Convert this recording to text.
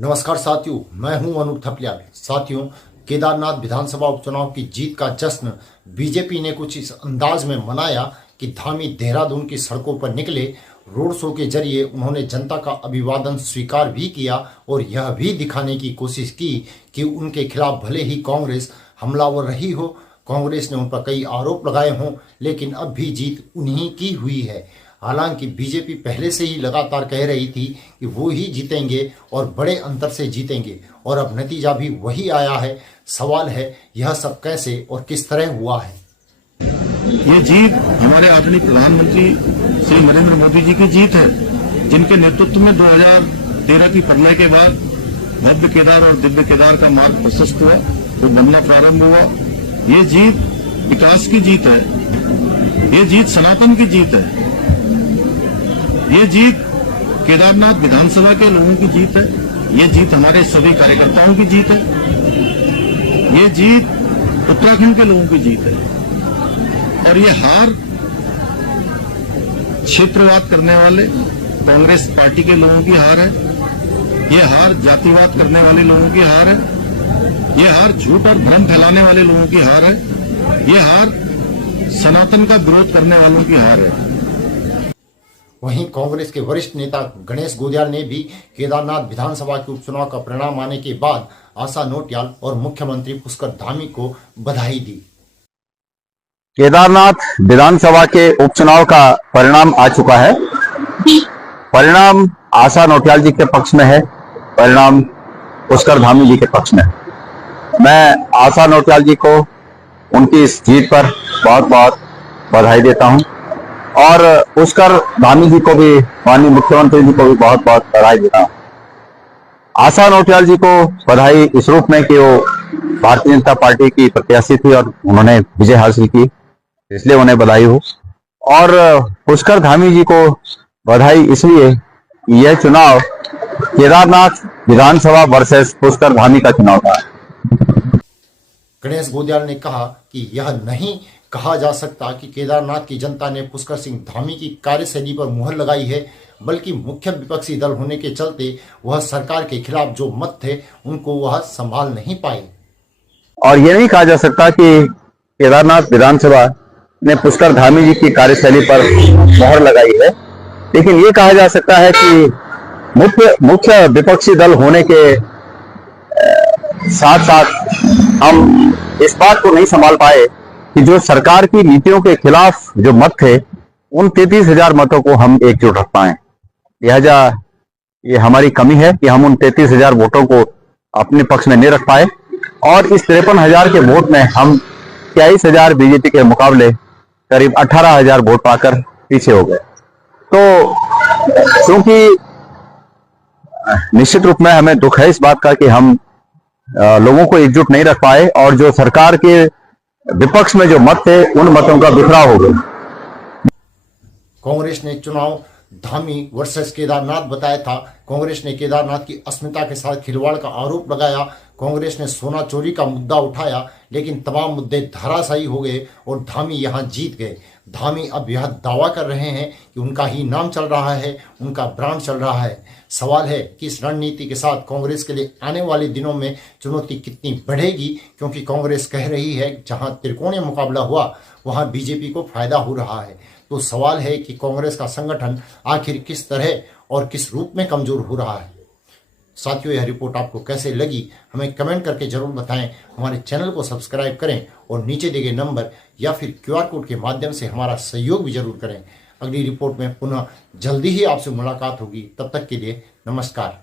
नमस्कार साथियों, मैं हूं अनूप थपलियाल। साथियों, केदारनाथ विधानसभा उपचुनाव की जीत का जश्न बीजेपी ने कुछ इस अंदाज में मनाया कि धामी देहरादून की सड़कों पर निकले। रोड शो के जरिए उन्होंने जनता का अभिवादन स्वीकार भी किया और यह भी दिखाने की कोशिश की कि उनके खिलाफ भले ही कांग्रेस हमलावर रही हो, कांग्रेस ने उन पर कई आरोप लगाए हों, लेकिन अब भी जीत उन्हीं की हुई है। हालांकि बीजेपी पहले से ही लगातार कह रही थी कि वो ही जीतेंगे और बड़े अंतर से जीतेंगे, और अब नतीजा भी वही आया है। सवाल है, यह सब कैसे और किस तरह हुआ है। ये जीत हमारे आदरणीय प्रधानमंत्री श्री नरेंद्र मोदी जी की जीत है, जिनके नेतृत्व में 2013 की प्रलय के बाद भव्य केदार और दिव्य केदार का मार्ग प्रशस्त हुआ, वो बनना प्रारंभ हुआ। ये जीत विकास की जीत है, ये जीत सनातन की जीत है, ये जीत केदारनाथ विधानसभा के लोगों की जीत है, ये जीत हमारे सभी कार्यकर्ताओं की जीत है, ये जीत उत्तराखंड के लोगों की जीत है। और ये हार क्षेत्रवाद करने वाले कांग्रेस पार्टी के लोगों की हार है, ये हार जातिवाद करने वाले लोगों की हार है, ये हार झूठ और भ्रम फैलाने वाले लोगों की हार है, ये हार सनातन का विरोध करने वालों की हार है। वहीं कांग्रेस के वरिष्ठ नेता गणेश गोदियाल ने भी केदारनाथ विधानसभा के उपचुनाव का परिणाम आने के बाद आशा नोटियाल और मुख्यमंत्री पुष्कर धामी को बधाई दी। केदारनाथ विधानसभा के उपचुनाव का परिणाम आ चुका है। परिणाम आशा नोटियाल जी के पक्ष में है, परिणाम पुष्कर धामी जी के पक्ष में है। मैं आशा नोटियाल जी को उनकी इस जीत पर बहुत बहुत बधाई देता हूं और पुष्कर धामी जी को भी, माननीय मुख्यमंत्री जी को भी बहुत बहुत बधाई देता हूं। आशा नोटियाल जी को बधाई इस रूप में कि वो भारतीय जनता पार्टी की प्रत्याशी थी और उन्होंने विजय हासिल की, इसलिए उन्हें बधाई हो। और पुष्कर धामी जी को बधाई इसलिए कि यह चुनाव केदारनाथ विधानसभा वर्सेस पुष्कर धामी का चुनाव था। गणेश गोदियाल ने कहा कि यह नहीं कहा जा सकता कि केदारनाथ की जनता ने पुष्कर सिंह धामी की कार्यशैली पर मुहर लगाई है, बल्कि मुख्य विपक्षी दल होने के चलते वह सरकार के खिलाफ जो मत थे उनको वह संभाल नहीं पाए। और यह नहीं कहा जा सकता कि केदारनाथ विधानसभा ने पुष्कर धामी जी की कार्यशैली पर मुहर लगाई है, लेकिन ये कहा जा सकता है कि मुख्य विपक्षी दल होने के साथ साथ हम इस बात को नहीं संभाल पाए कि जो सरकार की नीतियों के खिलाफ जो मत थे, उन 33,000 मतों को हम एकजुट रख पाए। लिहाजा ये हमारी कमी है कि हम उन 33,000 वोटों को अपने पक्ष में नहीं रख पाए और इस 53,000 के वोट में हम 23,000 बीजेपी के मुकाबले करीब 18,000 वोट पाकर पीछे हो गए। तो क्योंकि निश्चित रूप में हमें दुख है इस बात का कि हम लोगों को एकजुट नहीं रख पाए और जो सरकार के विपक्ष में जो मत थे उन मतों का बिखराव हो गया। कांग्रेस ने चुनाव धामी वर्सेस केदारनाथ बताया था। कांग्रेस ने केदारनाथ की अस्मिता के साथ खिलवाड़ का आरोप लगाया। कांग्रेस ने सोना चोरी का मुद्दा उठाया, लेकिन तमाम मुद्दे धराशायी हो गए और धामी यहां जीत गए। धामी अब यह दावा कर रहे हैं कि उनका ही नाम चल रहा है, उनका ब्रांड चल रहा है। सवाल है कि इस रणनीति के साथ कांग्रेस के लिए आने वाले दिनों में चुनौती कितनी बढ़ेगी, क्योंकि कांग्रेस कह रही है जहां त्रिकोणीय मुकाबला हुआ वहां बीजेपी को फायदा हो रहा है। तो सवाल है कि कांग्रेस का संगठन आखिर किस तरह और किस रूप में कमजोर हो रहा है। साथियों, यह रिपोर्ट आपको कैसे लगी हमें कमेंट करके जरूर बताएं। हमारे चैनल को सब्सक्राइब करें और नीचे दिए गए नंबर या फिर QR कोड के माध्यम से हमारा सहयोग भी जरूर करें। अगली रिपोर्ट में पुनः जल्दी ही आपसे मुलाकात होगी। तब तक के लिए नमस्कार।